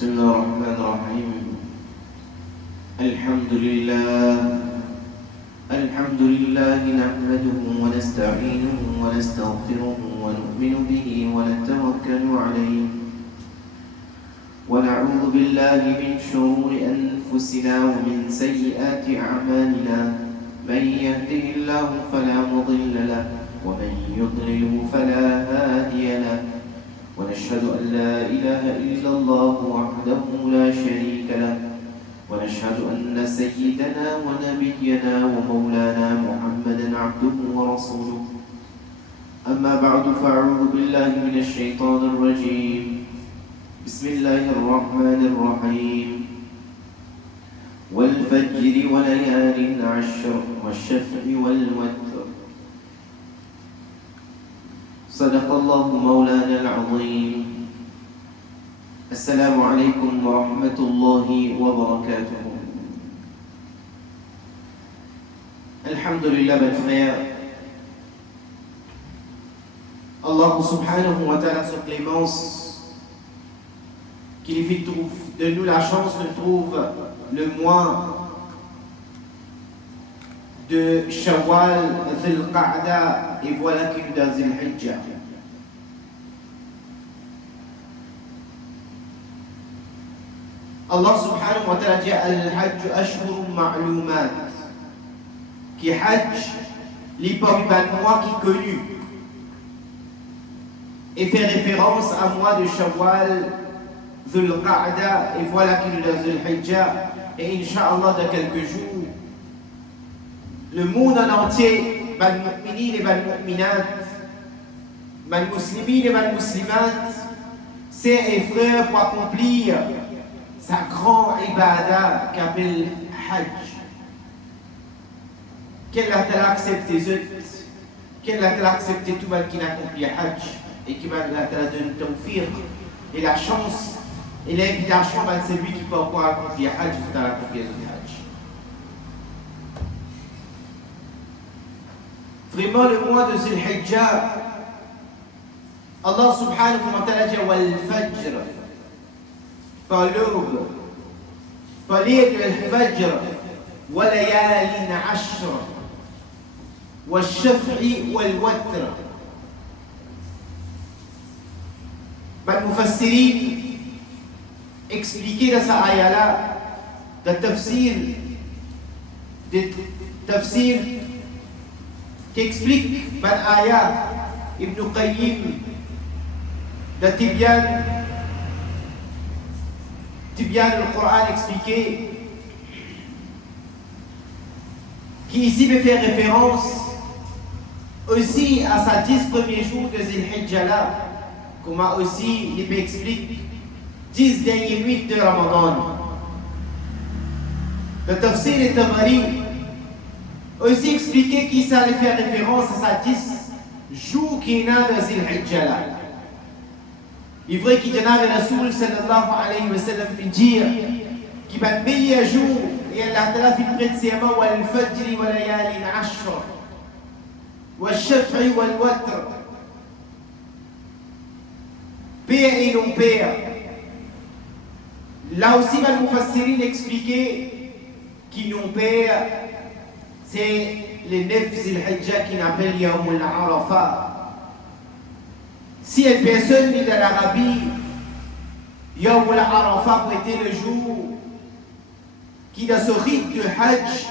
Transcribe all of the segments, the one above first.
بسم الله الرحمن الرحيم. الحمد لله نحمده ونستعينه ونستغفره ونؤمن به ونتوكل عليه ونعوذ بالله من شرور أنفسنا ومن سيئات أعمالنا. من يهده الله فلا مضل له ومن يضلله فلا هادي له. ونشهد أن لا إله إلا الله وحده لا شريك له. ونشهد أن سيدنا ونبينا ومولانا محمدا عبده ورسوله. أما بعد فأعوذ بالله من الشيطان الرجيم. بسم الله الرحمن الرحيم. والفجر وليال عشر والشفع والوتر. صدق الله مولانا العظيم. السلام عليكم ورحمة الله وبركاته. Alhamdulillah, mes frères, Allah subhanahu wa ta'ala, sur clémence, qu'il fait de nous la chance de trouver le mois de Shawwal, Dhul Qa'da, et voilà qu'il nous donne Dhul Hijjah. Allah subhanahu wa ta'ala dit Al-Hajj ashhurun ma'lumat, qui Hajj, mois qui connu, et fait référence à mois de Shawwal, Dhul Qa'da, et voilà qu'il nous donne Dhul Hijjah. Et Inch'Allah, dans quelques jours, le monde en entier, bal mu'minin et bal mu'minat, bal muslimin et bal muslimat, c'est et frères pour accomplir sa grande ibada qu'appelle Hajj. Qu'elle a accepté qu'elle a accepté tout le monde qui a accompli Hajj et qui va donner le tawfiq et la chance et l'invitation à celui qui peut encore accomplir Hajj dans l'accomplissement du Hajj. Vraiment, le mois de Dhul Hijjah, Allah subhanahu wa ta'ala dit wal fajr, par l'aube, par l'île de Fajr, wa layalin ashr, wa shaf'i wal watr. Bal mufassirin expliquer dans sa ayah-là, de tafsir qui explique ban ayah Ibn Qayyim de Tibyan al-Qur'an expliqué qui ici me fait référence aussi à sa 10 premiers jours de Dhul Hijjah là, comme aussi il explique 10 dernières nuits de Ramadan. Le tafsir et Tabari aussi expliqué qui ça allait faire référence à sa 10 jours qui est dans Dhul Hijjah là. Il est vrai qu'il y a le Rasoul sallallahu alayhi wa sallam fait dire qui va le meilleur jour et Allah ta'ala fait précisément wal fajri wa layalin ashr wa shaf'i wal watr. Père et non père. Là aussi, le Mufassirin expliqué qui non père, c'est les 9 Dhul Hijjah qui n'appellent Yawm al-Arafah. Si une personne vit dans l'Arabie, Yawm al-Arafah peut être le jour qui, dans ce rite de Hajj,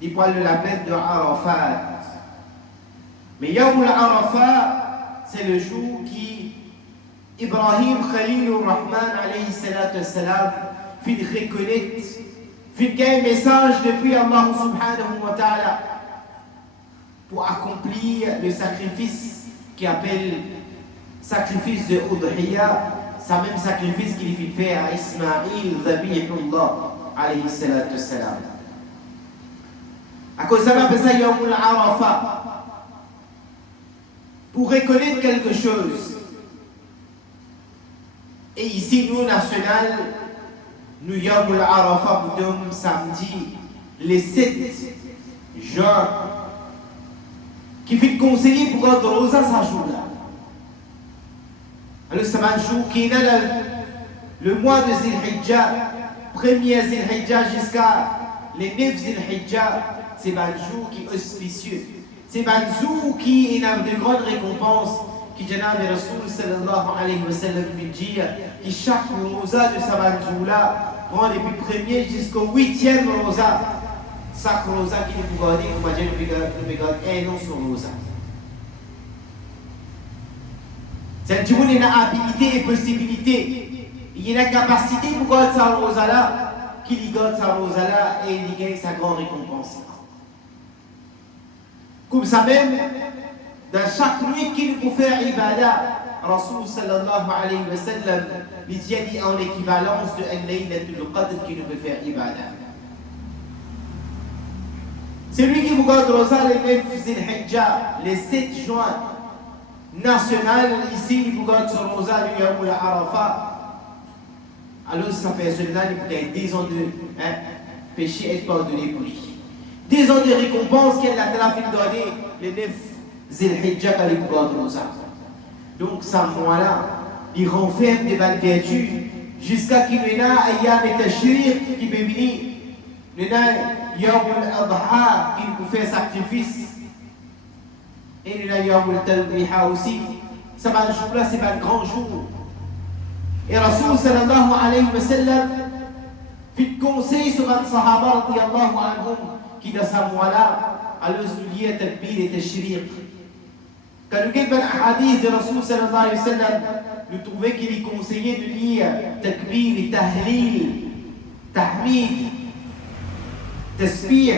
il parle de la plaine de Arafat. Mais Yawm al-Arafah, c'est le jour qui Ibrahim Khalilur Rahman alayhi salatu wassalam fit reconnaître, fit gagner un message depuis Allah subhanahu wa ta'ala pour accomplir le sacrifice qui appelle sacrifice de Udhiyah, c'est le même sacrifice qu'il fit faire à Ismaïl Zabihullah alayhi salatu wassalam. À cause de ça, on appelle ça Yawm al-Arafah pour reconnaître quelque chose. Et ici, nous, national, nous Yawm al-Arafah pour nous samedi, les 7 juin, qui fait conseiller pour garder Rosa sa jour là. Alors, c'est un jour qui est dans le mois de Zil-Hijjah, premier Zil-Hijjah jusqu'à les 9 Zil-Hijjah, c'est un jour qui est auspicieux. C'est un jour qui a de grandes récompenses, qui Janab Rasoul sallallahu alayhi wa sallam veut dire, qui chaque rosa de ce jour-là prend depuis le premier jusqu'au 8e rosa. Chaque rosa qui nous peut garder, comme nous peut garder un an sur rosa. C'est jour où il y a habilité et possibilité. Il y a la capacité pour garder sa rosa-là, qui lui garde sa rosa-là et il gagne sa grande récompense. Comme ça même, dans chaque nuit qu'il peut faire ibadah, Rasoul sallallahu alayhi wa sallam, il dit en l'équivalence de Al-Laylatul Qadr qui nous peut faire ibadah. C'est lui qui vous garde Rosa les 9 Zil-Hijjah, les 7 juin national, ici il vous garde sur Rosa du Yawm al-Arafah. Alors sa personne-là, il peut être 10 ans de péché et pardonné pour lui. 10 ans de récompense qu'elle a donné les 9 Zil-Hijjah quand il vous garde Rosa. Donc ça mois-là, il renferme des bonnes vertus jusqu'à qu'il y ait un ayam et tashriq qui peut venir. Il y a Yawm al-Adha qui peut faire sacrifice. Et il y a Yawm al-Talbiha aussi. Ça va jour-là, c'est un grand jour. Et Rasoul sallallahu alayhi wa sallam fit conseil sur les Sahaba radiyallahu anhum qui dans ce mois-là, à l'osnulier Takbir et Tashriq. Quand nous avons un hadith de Rasoul sallallahu alayhi wa sallam, nous trouvons qu'il est conseillé de lire Takbir et Tahlil, Tahmid, Tasbih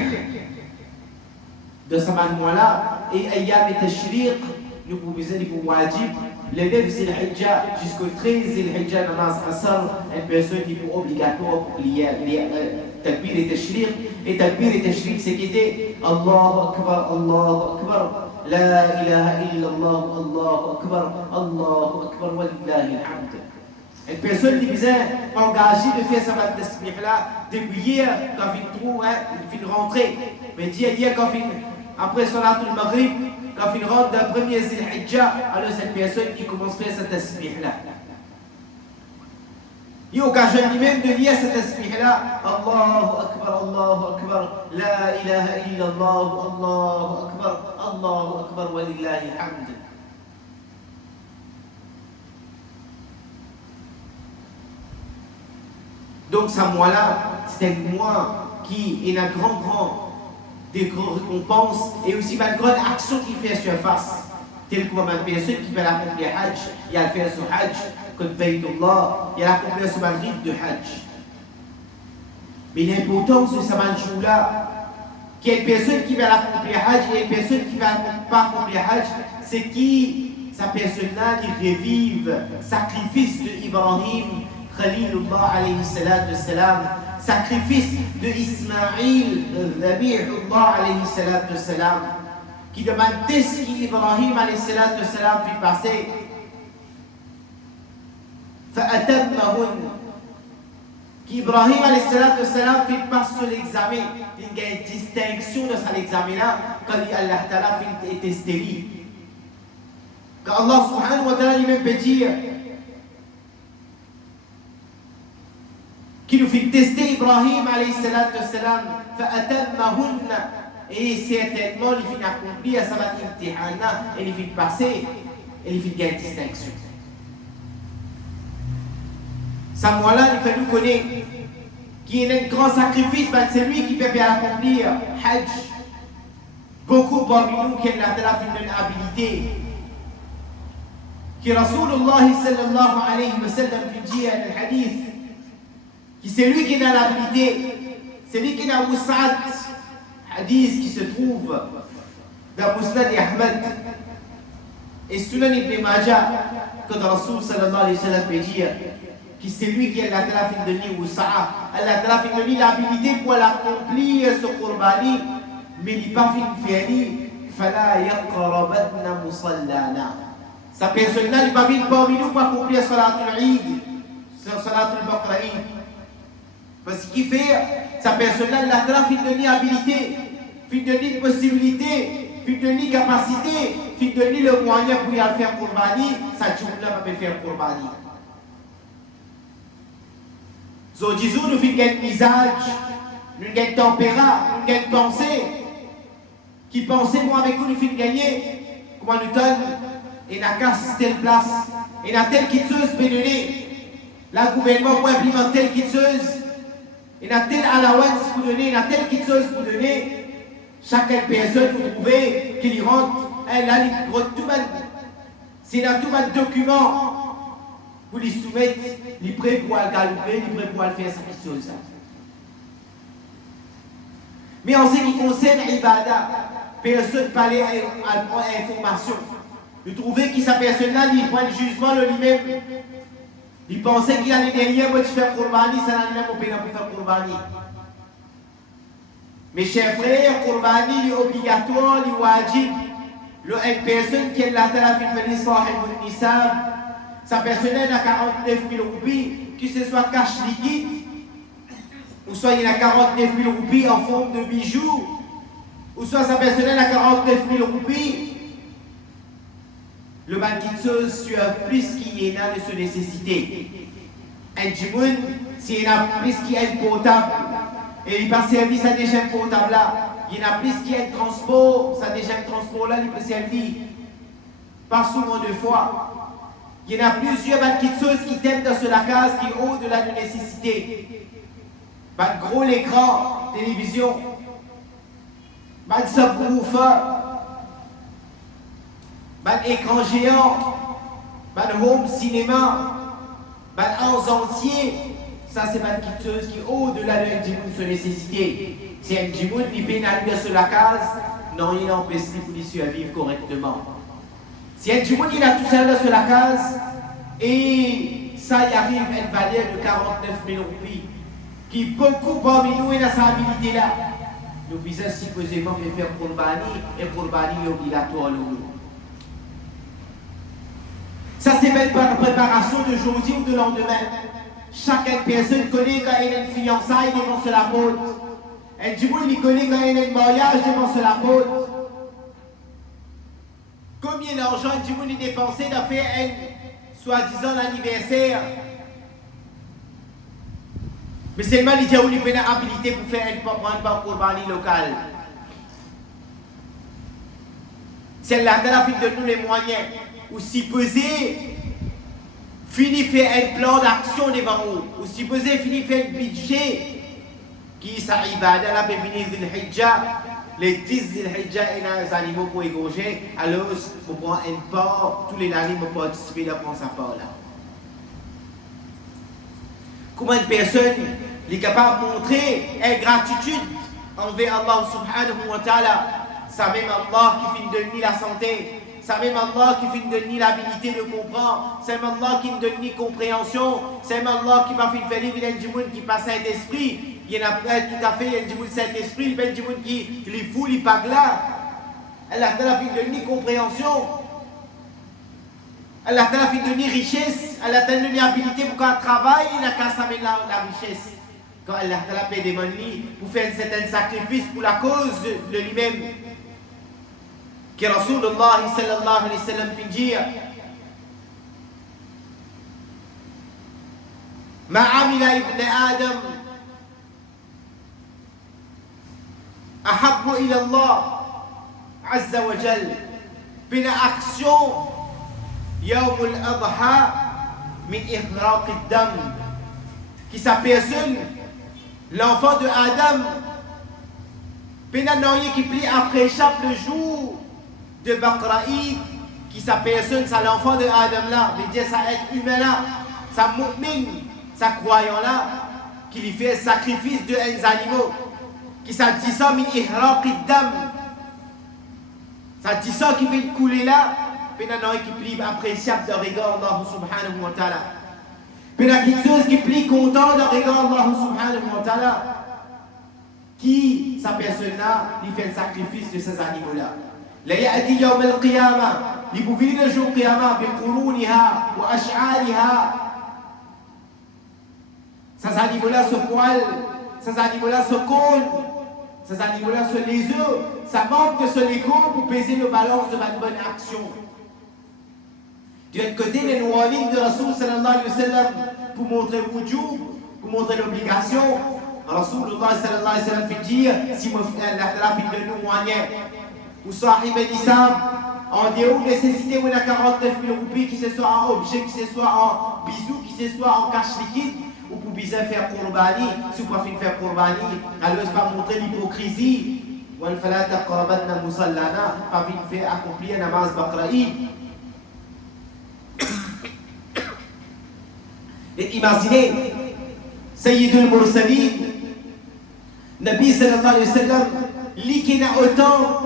de ce mois-là et Ayyam et Tashriq, nous pouvons dire pour wajib, les 9 Zil-Hijjah jusqu'au 13 Zil-Hijjah namaz Asr, une personne qui est obligatoire pour lire Takbir et Tashriq. Et Takbir et Tashriq, c'est qu'il dit Allahu Akbar, La ilaha illallah, Allahu Akbar, walillahi alhamd. Une personne qui est engagée de faire sa tasbih-là, depuis hier, quand il trouve, il finit rentrer. Mais hier, quand il, après Salatul Maghrib, quand il rentre dans le premier Zil-Hijjah, alors cette personne qui commence à faire sa tasbih-là. Il occasionne lui-même de lire cette tasbih-là. Allahu Akbar, La ilaha illallah, Allahu Akbar, walillahi alhamd. Donc, ce mois-là, c'est un mois qui est un des grandes récompenses et aussi une grande action qui fait surface. Tel comme une personne qui va accomplir Hajj, il a fait son Hajj, comme Baytullah, il a accompli son rite de Hajj. Mais l'importance de ce jour-là, qu'il y a une personne qui va accomplir Hajj et une personne qui ne va pas accomplir Hajj, c'est qui, sa personne-là, qui revive le sacrifice de Ibrahim, Khalilullah alayhi salatu wassalam, sacrifice de Ismaïl, Dhabihullah alayhi salatu wassalam, qui demande ce qu'Ibrahim alayhi salatu wassalam fit passer. Fa'atammahun, qu'Ibrahim alayhi salatu wassalam fit passer l'examen. Il y a une distinction de cet examen-là quand Allah Ta'ala fit tester lui. Quand Allah subhanahu wa ta'ala lui-même peut dire qui nous fait tester Ibrahim alayhi salatu wassalam, fa'atammahunna, et certainement il fait accomplir sa imtihana, et il fait passer, et il fait gagner distinction. Ça mois-là, il fait nous connaître qui est un grand sacrifice, parce que c'est lui qui peut bien accomplir Hajj. Beaucoup parmi nous qui ont une habilité. Qui Rasulullah sallallahu alayhi wa sallam dit dans le hadith, c'est lui qui a l'habilité, c'est lui qui a Wus'at, hadith qui se trouve dans Musnad Ahmad et Sunan Ibn Majah, quand Rasul sallallahu alayhi wa sallam peut dire que c'est lui qui a la fin de lui Wus'at, Allah a fin de lui l'habilité pour accomplir ce Qurbani, mais il n'est pas fin de faire, fala yaqrabanna musallana. Sa personne-là n'est pas venue parmi nous pour accomplir Salatul Eid, Salatul Baqra Eid. Parce qu'il fait, sa personne-là, il a fait de habilité, fait de possibilité, fait de capacité, fait de le moyen pour y aller faire Qurbani, ça joue-là va faire Qurbani. So disons nous faisons un visage, nous avons un tempéra, nous avons une pensée. Qui pensait moi avec nous nous faisons gagner. Comment nous donne et n'a casse telle place et n'a telle quitteuse bédonnée. La gouvernement pour implémenter telle quitteuse et n'a telle allowance pour donner, n'a telle quitteuse pour donner. Chaque personne vous trouvez qu'il y rentre, elle a tout mal. C'est dans tout mal document. Vous lui soumettez, il est prêt pour aller galoper, il est prêt pour aller faire cette chose. Mais en ce qui concerne l'ibada, personne ne parlait à prendre information. Vous trouvez que sa personne-là, il prend le jugement de lui-même. Il pensait qu'il allait derrière pour faire Qurbani, ça n'a rien pour faire Qurbani. Mes chers frères, Qurbani est obligatoire, il est wajib. Une personne qui est là, qui a fait sahib al-nisab, sa personne a 49 000 roupies, que ce soit cash liquide, ou soit il a 49 000 roupies en forme de bijoux, ou soit sa personne a 49 000 roupies. Le banquier sur plus qu'il y en a de ses nécessités. Un djimoun, s'il y en a plus qu'il y a un portable, et il passe service à déjà un portable là, il y en a plus qu'il y a un transport, ça déjà un transport là, il peut servir. Pas souvent deux fois. Il y en a plusieurs banquiers qui t'aiment dans la case qui est au-delà de nécessité. Un gros écran, télévision, un subwoofer, un écran géant, un home cinéma, un house entier. Ça, c'est une quitteuse qui est au-delà de sa nécessité. Si un djimoun qui pénalise sur la case, non, il n'empêche pas de survivre correctement. Si un djimoun il a tout ça sur la case, et ça y arrive à une valeur de 49 000 roupies, qui beaucoup parmi nous est dans sa habilité là. Nous pouvons supposément faire Qurbani, et Qurbani est obligatoire. Ça, c'est même pas une préparation d'aujourd'hui ou de lendemain. Chaque personne connaît quand il y a une fiançaille devant se la porte. Un djimoun il connaît quand il y a un mariage devant se la porte. Combien d'argent un djimoun est dépensé de faire un soi-disant anniversaire? Mais seulement les djimoun il peut avoir habilité pour faire un Qurbani local. C'est là que la fille de nous les moyens. Ou si peser, fini faire un plan d'action devant vous. Ou si peser, fini faire un budget. Qui sa ibada la peut venir Zil-Hijja. Les 10 Zil-Hijja et les animaux pour égorger. Alors, on prend une part, tous les animaux pour participer dans sa part là. Comment une personne est capable de montrer ingratitude envers Allah subhanahu wa ta'ala? C'est même Allah qui finit de donner la santé. C'est même Allah qui finit de donner l'habilité de comprendre. C'est même Allah qui nous donne la compréhension. C'est même Allah qui m'a fait faire vivre un djimoun qui passe un esprit. Il y en a tout à fait, il y a un djimoun Saint-Esprit, il y a un djimoun qui les fout, les pas là. Allah a fait de donner compréhension. Allah a fait de donner richesse. Allah a donné l'habilité pour qu'on travaille, il a qu'à s'amener la richesse. Quand Allah a fait des manis pour faire un certain sacrifice pour la cause de lui-même. Que Rasulullah sallallahu alayhi wa sallam fait dire Ma amila ibn Adam ahabbu ila Allah azza wa jal bina action yawm al-adha min ihraq al-dam qui sa personne l'enfant de Adam bina noyer qui plie après chaque jour de Baqra'id, qui sa personne, c'est l'enfant de Adam là, veut dire ça être humain là, ça mu'min, ça croyant là, qui lui fait sacrifice de animaux, qui ça dit ça, min ihraqid dam, ça dit ça qui fait couler là, pénanant qui plie appréciable de regard Allah subhanahu wa ta'ala. Pénant quelque chose qui plie content de regard Allah subhanahu wa ta'ala, qui sa personne là, lui fait le sacrifice de ces animaux là. لا يأتي يوم القيامة لبفيد الجو القيامة بقرونها وأشعارها. Ces animaux-là se poilent, ces animaux-là se collent, ces animaux-là se les œufs, ça manque de se les compte pour peser le balance de ma bonne action. De l'autre côté, les nouawines de Rasoul sallallahu alayhi wa sallam pour montrer wujub, pour montrer l'obligation, Rasulullah sallallahu alayhi wa sallam fait dire, si Allah ta'ala fait de nous moyens, ou sahib al-Islam, en déroule nécessité ou la 49 000 roupies, qui ce soit en objet, qui ce soit en bisous, qui ce soit en cash liquide, ou pour bien faire Qurbani, si vous pouvez faire Qurbani, alors c'est pas montrer l'hypocrisie. وَالْفَلَا تَقْرَبَنَّ مُصَلَّنَا, pas vite fait accomplir la namaz Baqra'id. Et imaginez, Sayyidul Mursalin, Nabi sallallahu alayhi wa sallam, lui qui n'a autant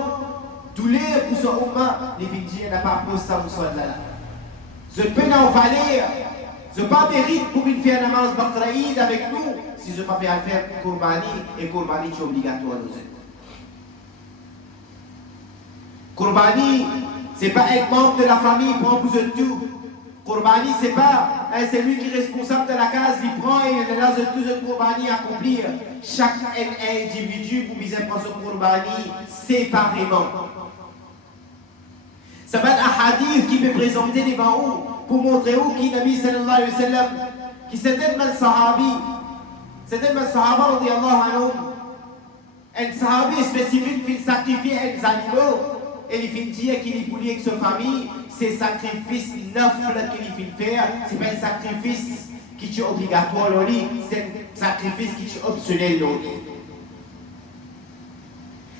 douleur pour son umma, les vidéos n'a pas posé ça musalla. Je peux en fallir, je pas mérite pour une faire namaz Baqra'id avec nous, si je pas bien faire Qurbani, et Qurbani est obligatoire à nous. Qurbani, c'est pas être membre de la famille, prend pour tout. Qurbani, c'est pas c'est lui qui est responsable de la case, il prend et il a tout ce Qurbani à accomplir. Chaque individu pour bien prendre son Qurbani séparément. Ça va être un hadith qui peut présenter devant vous pour montrer où qui Nabi sallallahu alayhi wa sallam, qui c'était un sahabi, c'était un sahaba radiyallahu anhu, un sahabi spécifique qui sacrifie des animaux. Et il fait dire qu'il est poli avec sa famille, c'est sacrifice neuf qu'il fait faire, c'est pas un sacrifice qui est obligatoire, c'est un sacrifice qui est optionnel.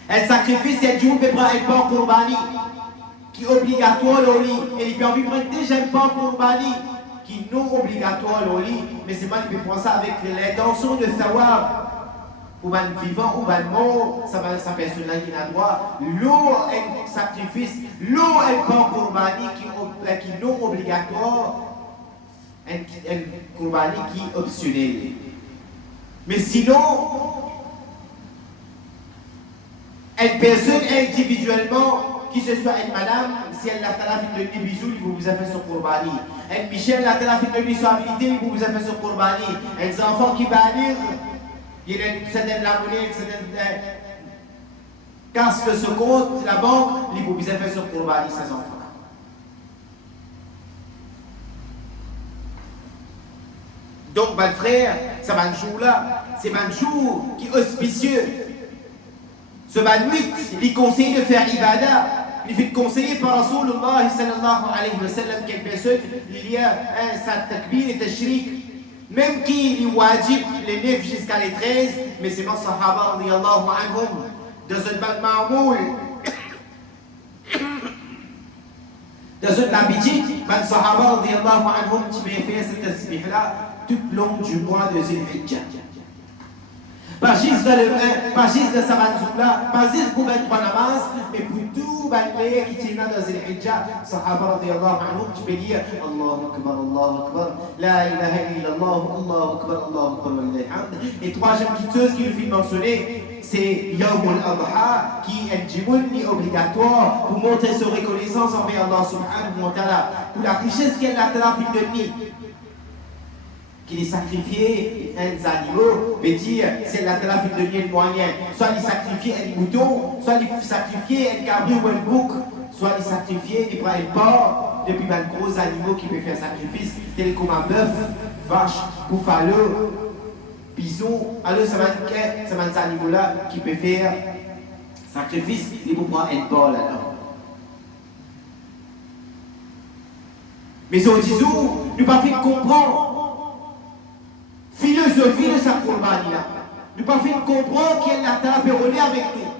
Un sacrifice, c'est Dieu peut prendre un porc Qurbani qui est obligatoire, et il peut en prendre déjà un porc Qurbani qui est non obligatoire, mais c'est pas qu'il peut prendre ça avec l'intention de savoir. Ou un vivant ou un mort, ça va sa personne là qui a droit. L'eau est un sacrifice, l'eau est un pan Qurbani qui est non obligatoire, un Qurbani qui est optionnel. Mais sinon, une personne individuellement, qui ce soit une madame, si elle a fait de lui bisous, il vous a fait son Qurbani. Un Michel a fait de lui son habilité, il vous a fait son Qurbani. Un enfant qui va lire. Il y a une certaine monnaie, une certaine casse de ce compte, la banque, il faut bien faire sur Qurbani, ses enfants. Donc, mon frère, ce jour-là, c'est un jour qui est auspicieux. Ce nuit, il conseille de faire ibadah. Il fait conseiller par Rasulullah sallallahu alayhi wa sallam, quelle personne, il y a un takbir et tashrik. Même qui est wajib les 9 jusqu'à les 13, mais c'est mon sahaba radiyallahu anhum, dans une bande ma'moul, dans une habitude, mon sahaba radiyallahu anhum, qui m'a fait cette tasbih-là tout le long du mois de Zil-Hijjah. Pas juste de sa manzoula, pas juste pour 23 namaz, mais pour tout le qui tient dans Zil-Hijjah, sahaba radiyallahu anhum, qui peut dire Allahu Akbar, la ilaha illallah, Allahu Akbar, wa lillahi hamd. Et troisième petite chose qu'il faut mentionner, c'est Yawm al-Adha, qui est un djimouni obligatoire pour montrer sa reconnaissance envers Allah subhanahu wa ta'ala, pour la richesse qu'elle a fait de nous. Qu'il est sacrifié un animal, veut dire c'est la telle de donner le moyen. Soit il sacrifie un mouton, soit il sacrifie un cabri ou un bouc, soit il sacrifie, il prend un porc, depuis un gros animal qui peut faire sacrifice, tel comme un bœuf, vache, bouffalo, bison. Alors ça va être un animal-là qui peut faire sacrifice, il peut prendre un porc là-dedans. Mais au disons, nous ne pas fait comprendre. Philosophie de sa Qurbani là. Nous pas fait comprendre qu'elle a fait rouler avec nous.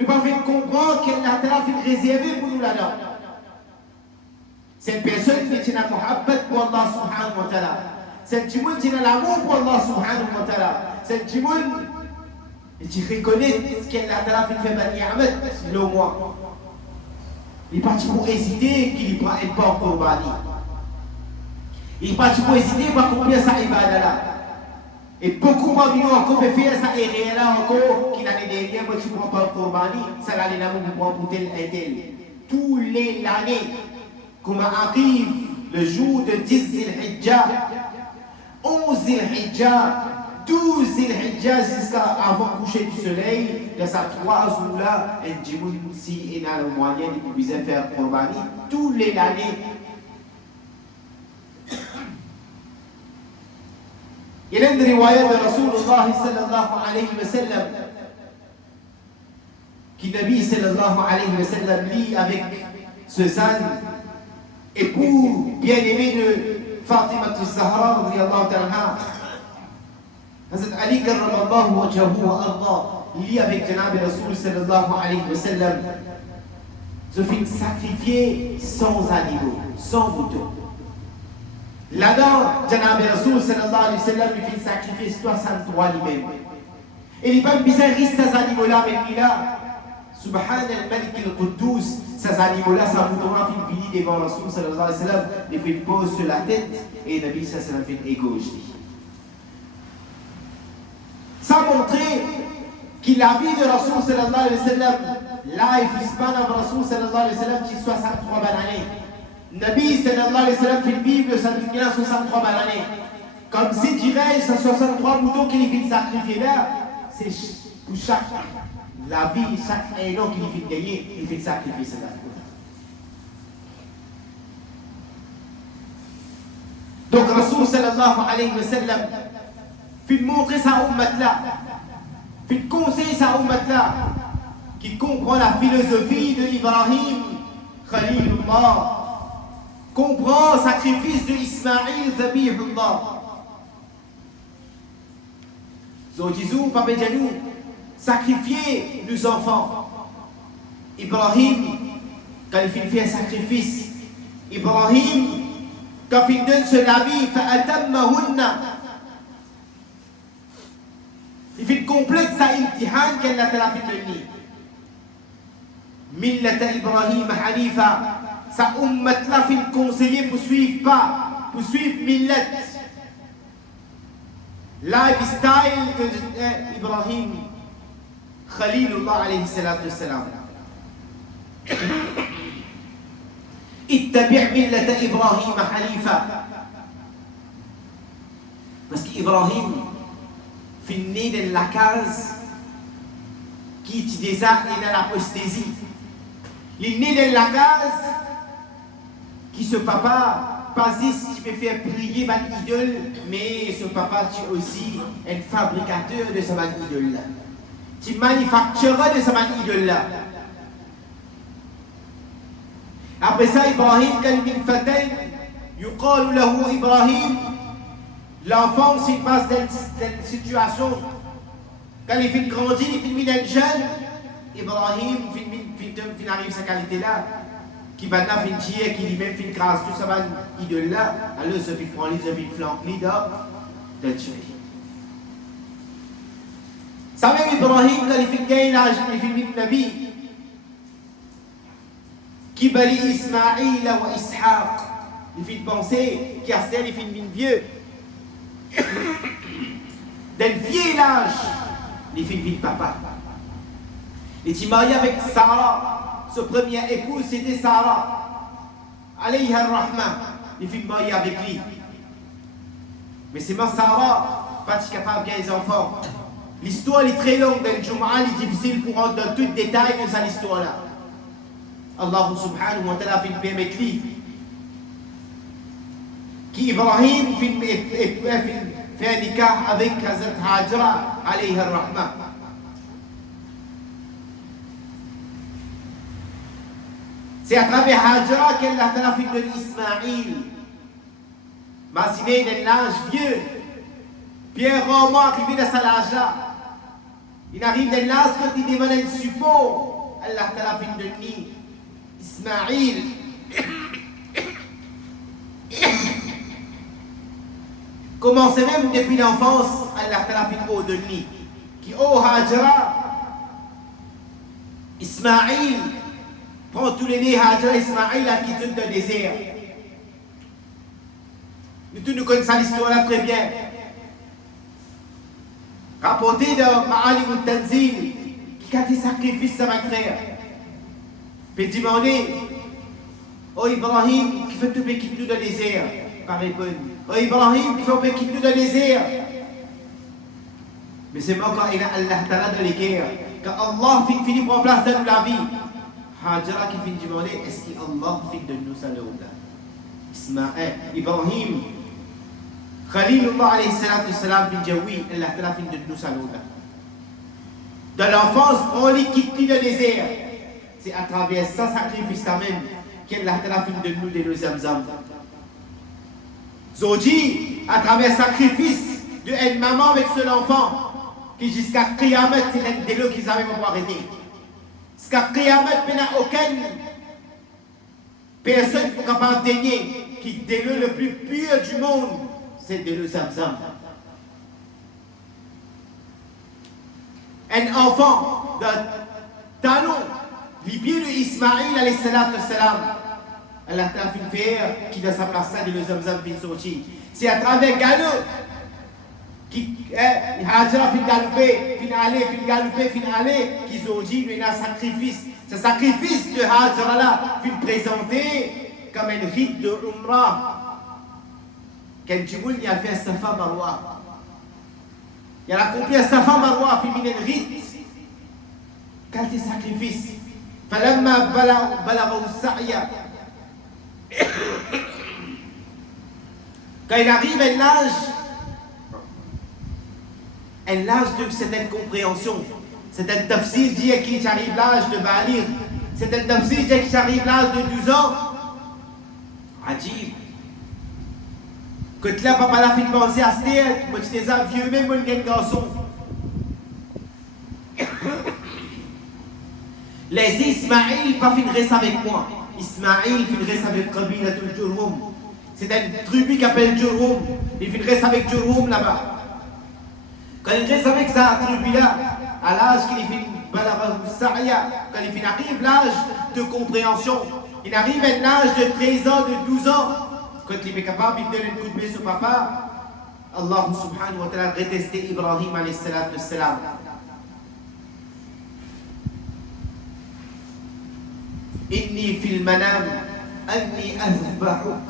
Nous pas fait comprendre qu'elle a fait réserver pour nous là-dedans. C'est une personne qui a muhabbat pour Allah subhanahu wa ta'ala. C'est un timoun qui a l'amour pour Allah subhanahu wa ta'ala. C'est un timoun qui reconnaît ce qu'elle a fait Bani Ahmed le mois. Il n'est pas pour hésiter qu'il prend un porc Qurbani. Il n'est pas toujours hésité pour accomplir sa ibada là. Et beaucoup parmi nous encore peuvent faire ça et réel là encore, qui l'année dernière, moi tu prends pas le Qurbani, ça l'année là, vous prends pour tel et tel. Tous les années, comme arrive le jour de 10 Zil-Hijjah, 11 Zil-Hijjah, 12 Zil-Hijjah jusqu'à avant le coucher du soleil, dans ces 3 jours-là, un djimoun si il a le moyen de pouvoir faire Qurbani, tous les années. Il y a une riwaya de Rasulullah sallallahu alayhi wa sallam qui Nabi sallallahu alayhi wa sallam lit avec Suzanne, époux bien-aimé de Fatima al-Zahra radiyallahu ta'ala. Hazrat Ali karramallahu wajhahu wa arda lit avec Janab Rasul sallallahu alayhi wa sallam: je fais sacrifier 100 animaux, 100 moutons. Là-dedans, Janab Rasul sallallahu alayhi wa sallam lui fait sacrifier 63 lui-même. Et les pas bizarres ces animaux-là, mais là, Subhan al-Malik al-Quddus, ces animaux-là, ça vous donnera une vie devant Rasul sallallahu alayhi wa sallam, il fait une pause sur la tête et Nabi sallallahu alayhi wa sallam fait égaucher. Ça montrer qu'il a vu de Rasul sallallahu alayhi wa sallam, là, il fait pas dans Rasul sallallahu alayhi wa sallam qui 63 années. Nabi sallallahu alayhi wa sallam fait vivre le sacrifice 63 années. Comme si dirais ces 63 moutons qu'il fait sacrifier là, c'est pour chaque la vie, chaque an qu'il fait gagner, il fait sacrifier ces animaux. Donc Rasul sallallahu alayhi wa sallam fait montrer sa ummat là, fait conseiller sa ummat là, qui comprend la philosophie de Ibrahim Khalilullah, comprend le sacrifice de Ismaïl Zabihullah. Zojizou, Papéjanou, sacrifier nos enfants. Ibrahim, quand il fait un sacrifice, Ibrahim, quand il donne ce nabi, il fait complète sa imtihan qu'elle a fait de lui. Millata Ibrahim Hanifa, sa ummat là fait conseiller pour suivre pas, pour suivre millet. Lifestyle de Ibrahim Khalilullah alayhi salatu wassalam. اتبع ملة إبراهيم حنيفا. Parce qu'Ibrahim finit dans la case qui est dans l'apostasie. Il est né dans la case qui ce papa pas juste qui peut faire prier ma idole, mais ce papa tu es aussi un fabricateur de sa idole là. Tu manufactureur de sa idole là. Après ça, Ibrahim, quand il vient fatayn, yuqalu lahu Ibrahim, l'enfant s'il passe dans une situation, quand il fait grandir, il fait devenir jeune, Ibrahim il arrive à sa qualité là, qui maintenant fait tirer, qui lui-même fait grâce, tout ça va idole là, alors il se fait prendre, il se fait flanquer là, de tuer. Ça même Ibrahim, quand il fait gagner l'âge, il fait devenir Nabi, qui bali Ismaïl ou Ishaq, il fait penser qu'Arsène il fait devenir vieux. D'un vieil âge, il fait devenir papa. Il est marié avec Sarah, ce premier époux c'était Sarah, alayha ar-Rahma, il fait marié avec lui. Mais c'est moi Sarah, pas capable de gagner des enfants. L'histoire est très longue, dans le Jumu'ah, il est difficile pour rentrer dans tout le détail de cette histoire-là. Allah subhanahu wa ta'ala fait permettre lui qu'Ibrahim fait un nikah avec Hazrat Hajra alayha ar-Rahma. C'est à travers Hajra qu'Allah ta'ala fait de Ismaïl. Imaginez dans l'âge vieux, Pierre Romain arrivé dans cet âge-là. Il arrive dans l'âge quand il demande un support. Allah ta'ala fait de lui. Ismaïl. Commencez même depuis l'enfance, Allah ta'ala fait haut de lui. Qui oh Hajra, Ismaïl, prend tous les nez Hajra, Ismaïl a quitté le désert. Nous tous nous connaissons l'histoire là très bien. Rapporté dans Ma'alim al-Tanzil, qui a fait sacrifice à ma frère. Puis demander, oh Ibrahim, qui fait tout quitter nous dans le désert, par répondre. Oh Ibrahim, qui fait quitter nous dans le désert. Mais c'est moi quand il a Allah Ta'ala dans les guerres, quand Allah finit pour place dans la vie. Hajra qui finit de demander, est-ce qu'Allah finit de nous ça là? Ismaël, Ibrahim, Khalilullah alayhi salatu salam bin Jawi, Allah ta'ala fin de nous saluda. Dans l'enfance, on les quitte le désert. C'est à travers ça sacrifice même qu'Allah ta'ala fin de nous de nos zamzam. Zodi, à travers le sacrifice de une maman avec son enfant, qui jusqu'à Qiyamat, c'est l'un des lots qu'ils avaient pas arrêté. Jusqu'à Qiyamat, il n'y a aucune personne qui est capable de dénier, qui est le plus pur du monde, c'est de le zamzam. Un enfant de talon, les pieds de Ismaïl alayhi salatu salam, Allah t'a fait faire qui dans sa place de le zamzam fin sorti. C'est à travers Galo qui Hajra fin galopé, fin aller, qu'ils ont dit qu'il y a un sacrifice. Ce sacrifice de Hajra là, fin présenté comme un rite de Umrah. Quand Djiboul y a fait Safa Marwa. Il a accompli un Safa Marwa, fin un rite. Quel est sacrifice? فلما بلغوا السعي quand il arrive à l'âge de certaine compréhension, c'est un tafsir dit qu'il arrive l'âge de Balir, c'est un tafsir dit qu'il arrive l'âge de 12 ans. Ajib. Que tu n'as pas la fin de penser à ce terre, moi je t'ai vieux même mon garçon. Les Ismaïl pas finirent avec moi. Ismaïl finirent avec Qabila de Jurhum. C'est une tribu qui appelle Jurhum. Il finirent avec Jurhum là-bas. Quand il reste avec sa tribu-là, à l'âge qu'il finit quand il arrive l'âge de compréhension, il arrive à l'âge de 13 ans, de 12 ans, quand il est capable de donner un coup de pied sur papa, Allah subhanahu wa ta'ala détestait Ibrahim alayhi salatu salam. Inni fil manam anni azbahuk.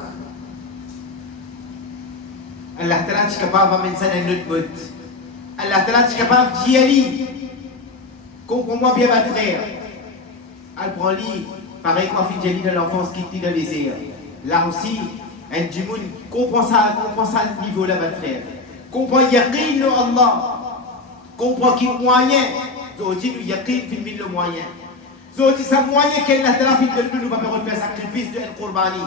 Allah ta'ala est capable de mettre un autre mode. Allah ta'ala est capable d'y aller. Comprends-moi bien, ma frère. Elle prend lit, pareil qu'on fait Jali de l'enfance qui dit dans les airs. Là aussi, un djimoun comprend ça à ce niveau-là, ma frère. Comprends yaqin le Allah. Comprends qu'il moyen. Zodi le yaqin fait le moyen. Zodi c'est moyen qu'Allah ta'ala fait de nous, nous va faire sacrifice de Al-Qurbani.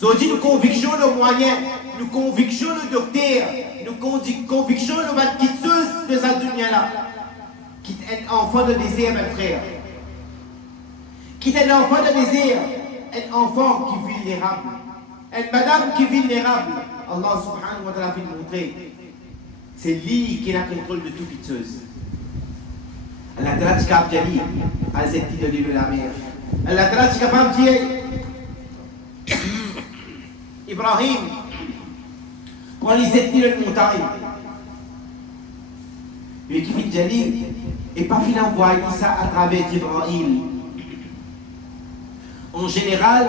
Zodi nous conviction le moyen, nous conviction le docteur, nous conviction le malquitteuse de cette dunya-là. Quitte un enfant de désir, mes frères. Quitte un enfant de désir, un enfant qui est vulnérable, une madame qui est vulnérable. Allah subhanahu wa ta'ala fait montrer. C'est lui qui a le contrôle de toute pitteuse. Allah ta'ala est capable de dire, à cette idée de la mer. Allah ta'ala est capable de dire, Ibrahim, prends les ethnies de montagne. Et qui fait Jalil, et pas finalement envoyer ça à travers Ibrahim. En général,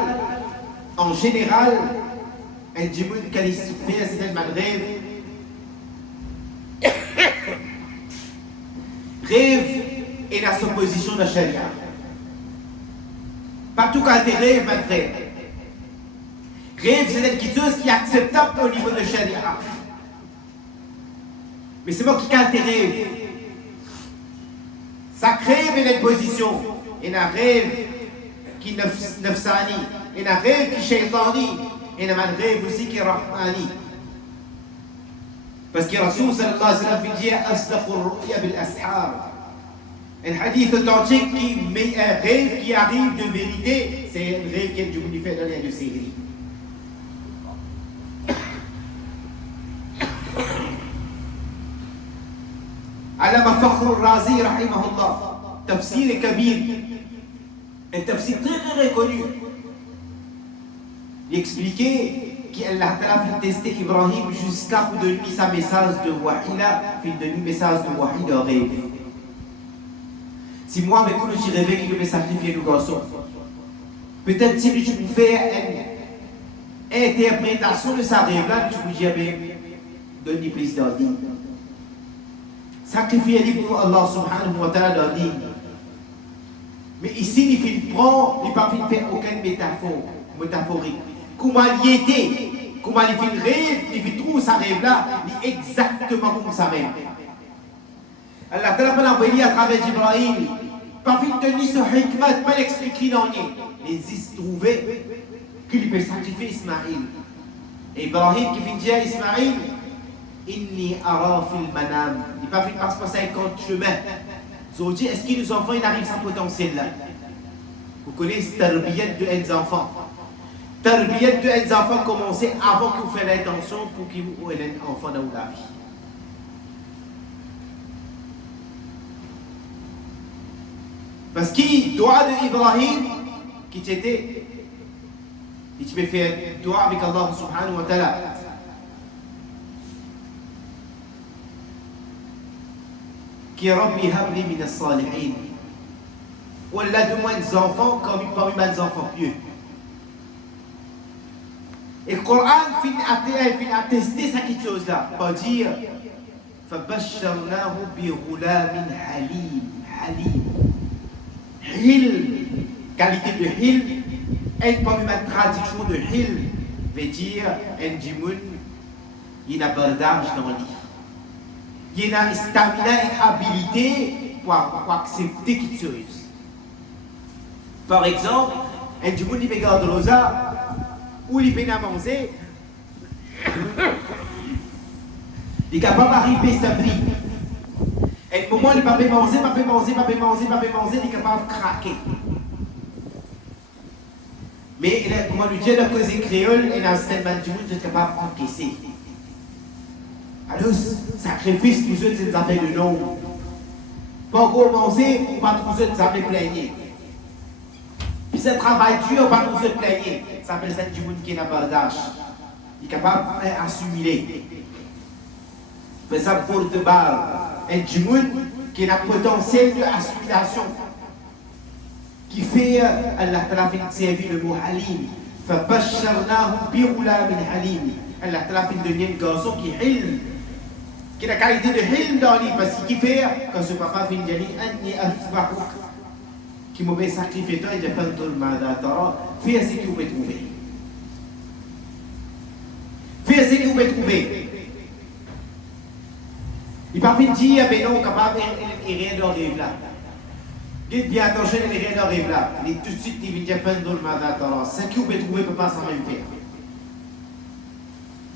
un djimoun qui fait c'est un Maghreb. Rêve est la supposition de la charia. Partout quand tu rêves, ma frère. Rêve, c'est une quitteuse qui est acceptable au niveau de charia. Mais c'est moi qui quand tu rêves. Ça crève une position. Et un rêve qui est nafsani. Et un rêve qui est shaitani. Et un rêve aussi qui est rahmani. Parce que Rasoul sallallahu alayhi wa sallam dit Asdaqur ru'ya bil ashar. Un hadith authentique qui met un rêve qui arrive de vérité, c'est un rêve qui est du fait dans les séries. Allama Fakhr al-Razi rahimahullah, tafsir kabir, un tafsir très reconnu. Il expliquait qu'Allah Ta'ala fait tester Ibrahim jusqu'à pour donner sa message de wahila, fait donner message de wahi de rêve. Si moi, avec nous, je rêvais qu'il devait sacrifier nos garçons, peut-être si tu peux faire une interprétation de sa rêve-là, tu peux dire, donne-lui plus d'ordre. Sacrifier-lui pour Allah subhanahu wa ta'ala d'ordre. Mais ici, il ne prend, il ne pas faire aucune métaphorique. Comment il était, comment il fait le rêve, il fait tout ça rêve là, il est exactement comme ça même. Allah Ta'ala a envoyé à travers Ibrahim, pas vite tenir ce hikmat, pas l'expliquer dans rien. Mais il se trouvait qu'il peut sacrifier Ismaïl. Et Ibrahim qui vient dire à Ismaïl, Inni ara fil manam. Il pas fait passer par 50 chemins. Ils ont dit, est-ce que nos enfants ils arrivent à ce potentiel là? Vous connaissez tarbiyat de les enfants. Tarbiyat de les enfants commencer avant que vous fassiez l'intention pour qu'ils vous aient un enfant dans la vie. Parce qu'il doit de Ibrahim qui était, il te fait doigt avec Allah subhanahu wa ta'ala. Qui Rabbi habli min as-salihin. Ou Allah de moins d'enfants comme parmi mes enfants pieux. Et le Coran finit attester cette chose-là. Par dire فَبَشَّرْنَاهُ بِغُلَامٍ حَلِيمٍ. Hil, qualité de hil, elle parmi ma traduction de hil veut dire un djimoun, il y a un bordage dans le lit. Il y a une stamina et habilité pour accepter quelque chose. Par exemple, un djimoun il peut garder rosa ou il peut manger, il est capable d'arriver samedi. Et au moment où il ne peut pas manger, il est capable de craquer. Mais comment lui dire, la cause créole, et dans le système du monde, il est capable d'encaisser. Alors, sacrifice pour eux, c'est des affaires de nom. Pas gros manger, ou pas pour eux, des affaires plaignées. Puis ce travail dur, pas pour eux, plaigner. Ça s'appelle ça du monde qui est l'abordage. Il est capable d'assimiler. Mais ça pour de balle. Un djimoun qui a un potentiel d'assimilation qui fait Allah Ta'ala fait servir le mot halim. فَبَشَّرْنَاهُ بِغُلَامٍ حَلِيمٍ. Allah Ta'ala fait devenir un garçon qui est hilm, qui a la qualité de hilm dans lui, parce qu'il fait quand ce papa fait une dire anni asbahuk, qui m'a sacrifié toi et j'ai fait le tour mada tara, fais ce que vous pouvez trouver. Fais ce que vous pouvez trouver. Il ne peut pas dire, mais non, capable, il n'y a rien de rêve là. Dites bien attention, il n'y a rien de rêve là. Il est tout de suite, il vient faire dans le mandat. Ce que vous pouvez trouver, ne peut pas s'en même faire.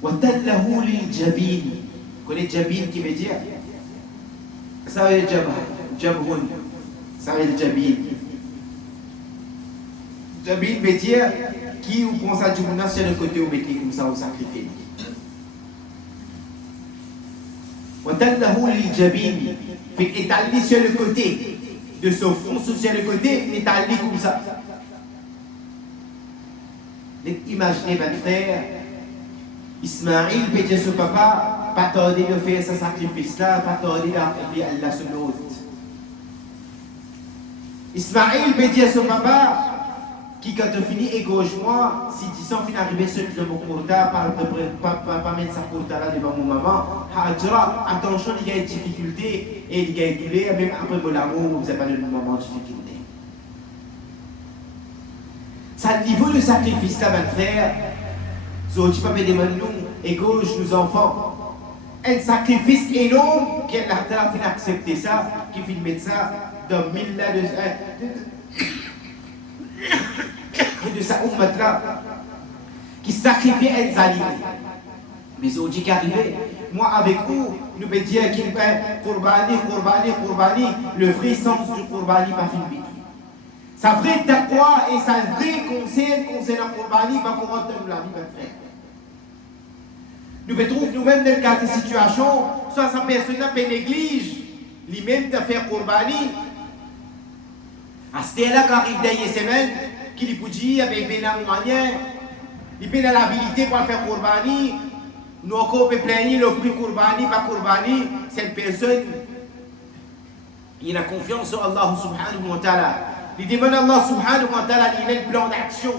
وَتَلَّهُ لِلْجَبِينِ. Vous connaissez Jabin qui veut dire? Ça veut dire Jabhun. Ça veut dire Jabin. Jabin veut dire qui vous prend ça du monde sur le côté où mettez comme ça au sacrifice. وَتَلَّهُ لِلْجَبِينِ. Il est étalé sur le côté de son front, sur le côté, il est étalé comme ça. Imaginez votre frère, Ismaïl peut dire son papa, pas tarder de faire ce sacrifice-là, pas tarder d'accomplir Allah sur l'autre. Ismaïl peut dire son papa, qui quand on finit égauche-moi, si tu sens finir arriver seul de mon courta, pas mettre sa courta là devant mon maman, Hajra, attention, il y a une difficulté, et il y a une douleur, même après mon amour, vous n'avez pas de moment de difficulté. C'est le niveau de sacrifice là, mon frère. So, tu peux me demander, nous, égauche, nous enfants. Un sacrifice énorme, qui a fait accepter ça, qui fait mettre ça dans 1000 là de sa ummat là, qui sacrifie un animaux. Mais on dit qu'arrivé, moi avec vous, nous pouvons dire qu'il fait Qurbani, le vrai sens du Qurbani pas fini. Sa vraie taqwa et sa vraie conseil concernant Qurbani va pour rentrer la vie, mon frère. Nous pouvons trouver nous-mêmes dans le cas de situation, soit sa personne peut négliger lui-même de faire Qurbani. À ce là quand arrive dernière semaine, qu'il peut dire, il peut avoir moyen, il peut avoir l'habilité pour faire Qurbani, nous encore peut plaigner le prix Qurbani, pas Qurbani, cette personne, il a confiance en Allah subhanahu wa ta'ala. Il demande à Allah subhanahu wa ta'ala, il a un plan d'action.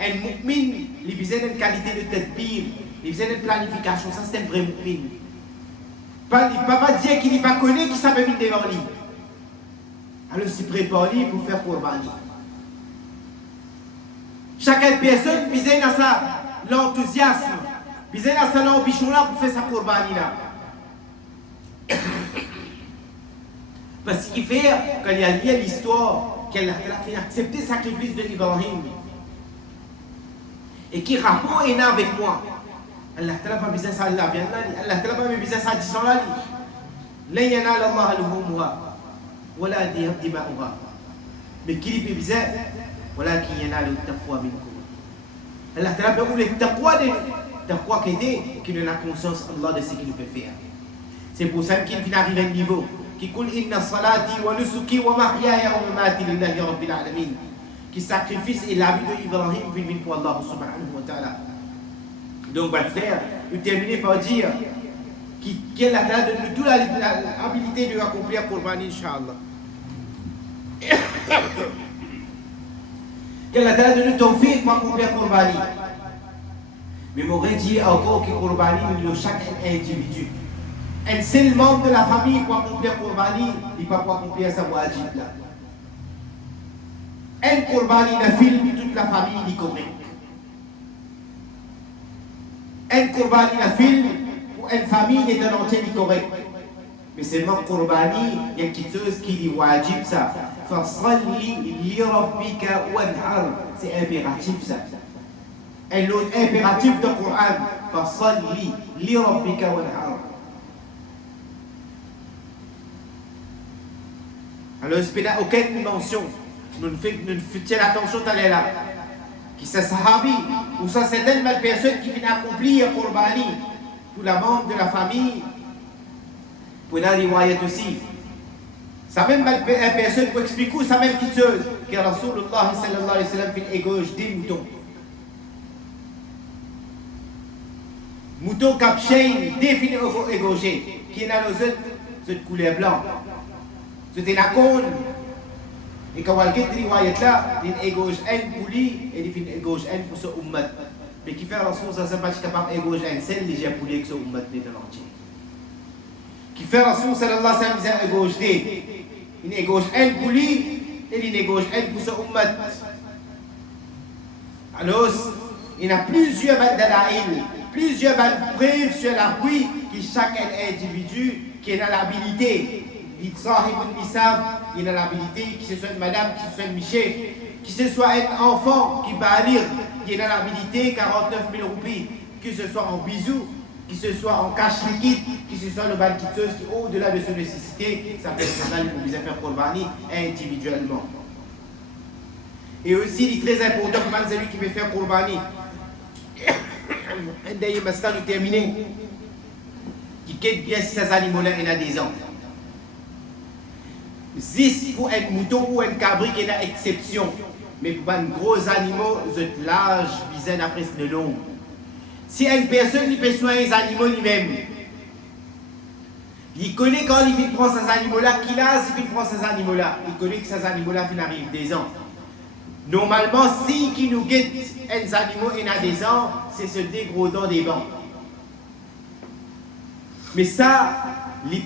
Un mu'min, il a besoin d'une qualité de tadbir, il a besoin d'une planification, ça c'est un vrai mu'min. Il ne peut pas dire qu'il n'est pas connu, qu'il s'appelle devant lui. alors se prépare pour faire Qurbani. Chaque personne besoin dans ça l'enthousiasme, besoin dans ça l'ambition là pour faire sa Qurbani là. Parce qu'il fait, quand il y a lié l'histoire, qu'elle a fait accepter le sacrifice de Ibrahim. Et qui rapport est là avec moi. Allah n'a pas besoin de ça, Allah n'a pas besoin de ça, dit ça là. لا ينال الله لحومها ولا دماؤها. Mais qui lui besoin, ولكن ينال التقوى منكم. Allah n'a pas voulu le taqwa qui nous a conscience Allah de ce qu'il nous peut faire. C'est pour ça qu'il vient arriver à un niveau qui coule inna salati wa nusuki wa mahyaya wa mamati lillahi rabbil alamin. Qui sacrifice et la vie de Ibrahim vient pour Allah subhanahu wa ta'ala. Donc, mon frère, nous terminons par dire qu'elle a donné toute l'habilité de accomplir Qurbani, Inch'Allah. Qu'elle a donné ton fils pour accomplir Qurbani. Mais m'aurait dit encore que Qurbani, nous chaque individu. Un seul membre de la famille pour accomplir Qurbani, il ne peut pas accomplir sa wajib là. Un Qurbani n'a film de toute la famille, il est correct. Un Qurbani n'a film pour une famille, il est un entier, il est correct. Mais seulement Qurbani, il y a quelque chose qui est wajib ça. Fasalli li rabbika wanhar. C'est impératif ça. Un autre impératif de Coran. Fasalli li rabbika wanhar. Alors, il n'y a aucune mention. Nous faisons attention à là. Qui c'est sahabi ou ça c'est une belle personne qui vient accomplir Qurbani pour la membre de la famille. Pour la riwayat aussi. Ça même belle personne pour expliquer ça même petite chose que Rasulullah sallallahu alayhi wa sallam fait égauche des moutons. Mouton capchain défini égauché qui est dans le couleur blanc. C'était la cône. Et quand on a cette riwayat là, il y a égauche un pour lui et il y a égauche un pour ce ummat. Mais qui fait Rasul ça c'est pas capable égauche un seul déjà pour lui que ce ummat n'est dans l'entier. Qui fait Rasul sallallahu alayhi wa sallam égauche des. Il y a égauche un pour lui et il y a égauche un pour ce ummat. Alors, il y a plusieurs dalaïl, plusieurs preuves sur l'appui qui chaque individu qui est dans l'habilité. Il a l'habilité, que ce soit une madame, que ce soit une michée, que ce soit un enfant qui va lire, il a l'habilité 49 000 roupies, que ce soit en bisous, que ce soit en cash liquide, que ce soit le bal quitteuse qui au-delà de son nécessité, ça peut être scandale pour vous faire Qurbani individuellement. Et aussi, il est très important pour celui qui veut faire Qurbani. D'ailleurs, maintenant, nous terminons. Qui quitte bien ces animaux-là, il a des ans. 10 pour un mouton ou un cabri qui est une exception. Mais pour un gros animal, c'est l'âge, bizarre après c'est de long. Si une personne peut soigner les animaux lui-même, il connaît quand il prend ces animaux-là, qu'il a, il prend ces animaux-là. Il connaît que ces animaux-là arrivent des ans. Normalement, si qui nous guette un animal et a des ans, c'est ce dégrodant des vents. Mais ça, c'est il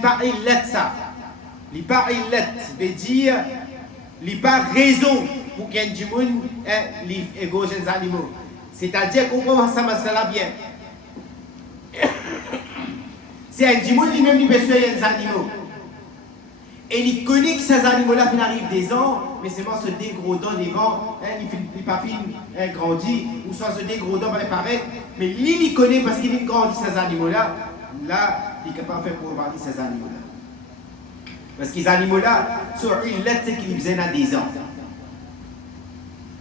pas illat ça. Il pas illat veut dire il pas raison pour qu'un djimoun égauche les animaux. C'est-à-dire qu'on commence ça bien. C'est un djimoun lui-même qui peut soigner les animaux. Et il connaît que ces animaux-là arrivent des ans, mais seulement se dégrodant des vents, il pas fin grandit, ou soit se dégrodant va paraître, mais lui il connaît parce qu'il grandit ces animaux-là, là, il est capable de faire pour voir ces animaux-là. Parce que ces animaux-là, sur une lettre qui les a des ans.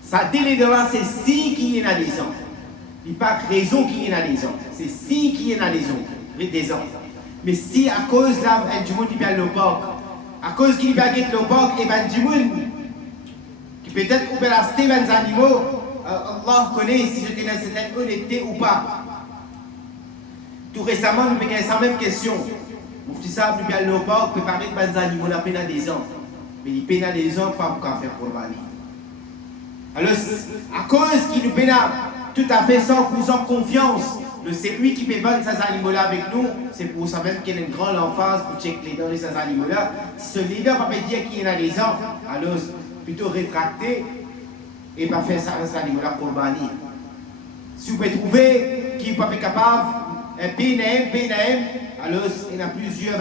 Ça délai de là, c'est si qui en a des ans. Il n'y a pas raison qui en a des ans. C'est si qui en a des ans. Mais si à cause là, du monde qui vient le parc, à cause qu'il va quitter le parc, et ben du monde qui peut-être peut rester les animaux, Allah connaît si j'étais dans cette honnêteté ou pas. Tout récemment, nous avons la même question. Moufti Sahab, nous avons le parc, préparer les animaux la peine à des ans. Mais les peines à des ans, pas pour faire Qurbani. Alors, à cause qu'il nous peine tout à fait sans confiance c'est lui qui peut vendre ces animaux-là avec nous, c'est pour ça même qu'il y a une grande emphase pour checker les dents de ces animaux-là. Si ce leader va pas dire qu'il y en a des ans, alors plutôt rétracter et pas faire ça ces animaux-là pour bannir. Si vous pouvez trouver qui n'est pas capable, un PNM, alors il y a plusieurs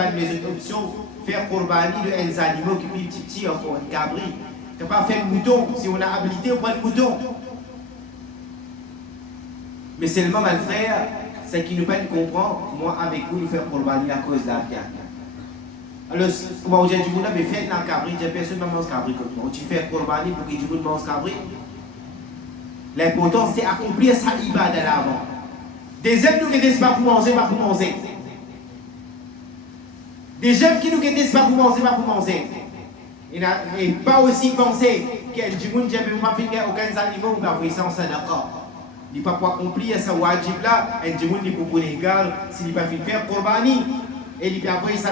options. Faire corbani de uns animaux qui sont petits, encore un cabri. Tu ne peux pas faire le mouton. Si on a habilité, on prend le mouton. Mais seulement, mon frère, c'est qui nous peine comprendre, moi avec vous, nous faire corbani à cause de la viande. Alors, comment on dit, du coup, mais faites un cabri, personne ne mange cabri comme moi. Tu fais corbani pour que du coup mange cabri. L'important, c'est accomplir sa ibada là-avant. Des hommes nous ne pas pour manger, pas pour manger. Des jeunes qui nous guettent pas pour manger, pas pour manger. Et pas aussi penser qu'il du monde qui n'a pas fait aucun animaux, mais après ça, on s'en d'accord. Il n'est pas pour accomplir ce wajib là, et du monde n'est pas pour l'égal, s'il n'est pas fait faire corbani, et il peut envoyer ça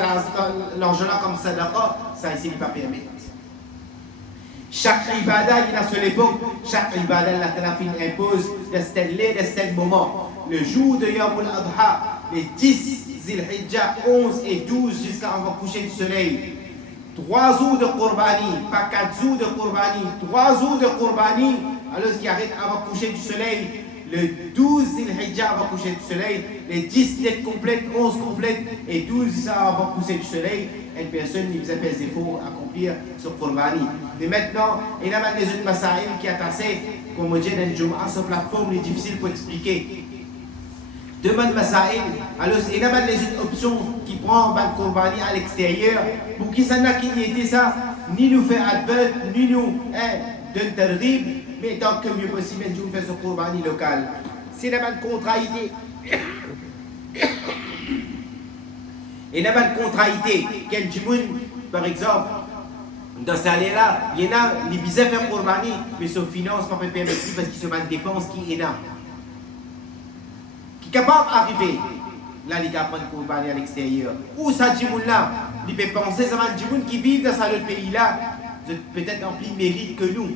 l'argent là comme ça d'accord, ça ici, il n'est pas permis. Chaque ibada, il a sur l'époque, chaque ibada, la Tanafin impose de tel moment. Le jour de Yom al-Adha, les 10 Zil-Hijjah, 11 et 12 jusqu'à avant coucher du soleil. 3 jours de Qurbani, pas 4 jours de Qurbani, 3 jours de Qurbani, alors ce qui arrête avant coucher du soleil. Le 12 Zil-Hijjah avant coucher du soleil, les 10 lettres complètes, 11 complètes et 12 avant coucher du soleil. Une personne qui fait des efforts à accomplir ce Qurbani. Mais maintenant, il y a des autres masaïl qui attaquent, comme on dit dans le Jum'a, sur plateforme, c'est difficile pour expliquer. Demande masaïl, alors il y a des autres options qui prennent le Qurbani à l'extérieur, pour qui ça n'a été ça, ni nous fait advert, ni nous donne terrible, mais tant que mieux possible, nous faisons ce Qurbani local. C'est la bonne contrariété. Et il y a une contrariété. Quel monde, par exemple, dans ce là il y en a, les bisous faire Qurbani, mais son finance pas permettre parce qu'ils se mettent des dépenses qui est énorme. Qui est capable d'arriver, là, il va prendre Qurbani à l'extérieur. Où ça, dit là, il peut penser, ça va dire qui vivent dans ce pays-là, peut-être en plus mérite que nous.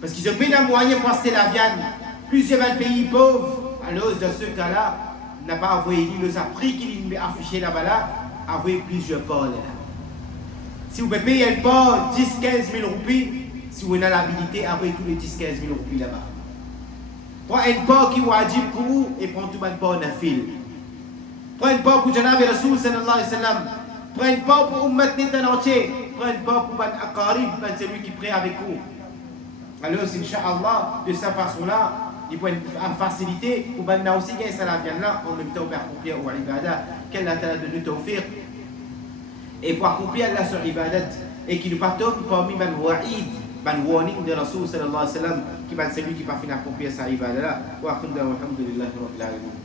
Parce qu'ils ont bien un moyen pour acheter la viande. Plusieurs pays pauvres, alors dans ce cas-là, n'a pas envoyé le prix qu'il a affiché là-bas là, envoyé plusieurs ports là. Si vous pouvez payer un port 10-15 000 roupies, si vous avez l'habilité, envoyez tous les 10-15 000 roupies là-bas. Prenez un port qui est wajib pour vous et prenez tout le port dans le fil. Prenez un port pour Janab et Rasoul sallallahu alayhi wa sallam. Prenez un port pour Ummat Netan entier. Prenez un port pour Akarib, celui qui prie avec vous. Alors, Inch'Allah, de cette façon-là, il peut faciliter ou bien aussi gagner ça la viande là en même temps pour accomplir ou l'ibada qu'elle a donné tawfiq et pour accomplir Allah sur l'ibadat et qui nous pardonne parmi man wa'id man warning de Rasul sallallahu alayhi wa sallam qui va celui qui va finir accomplir sa ibada là wa alhamdulillah rabbil alamin.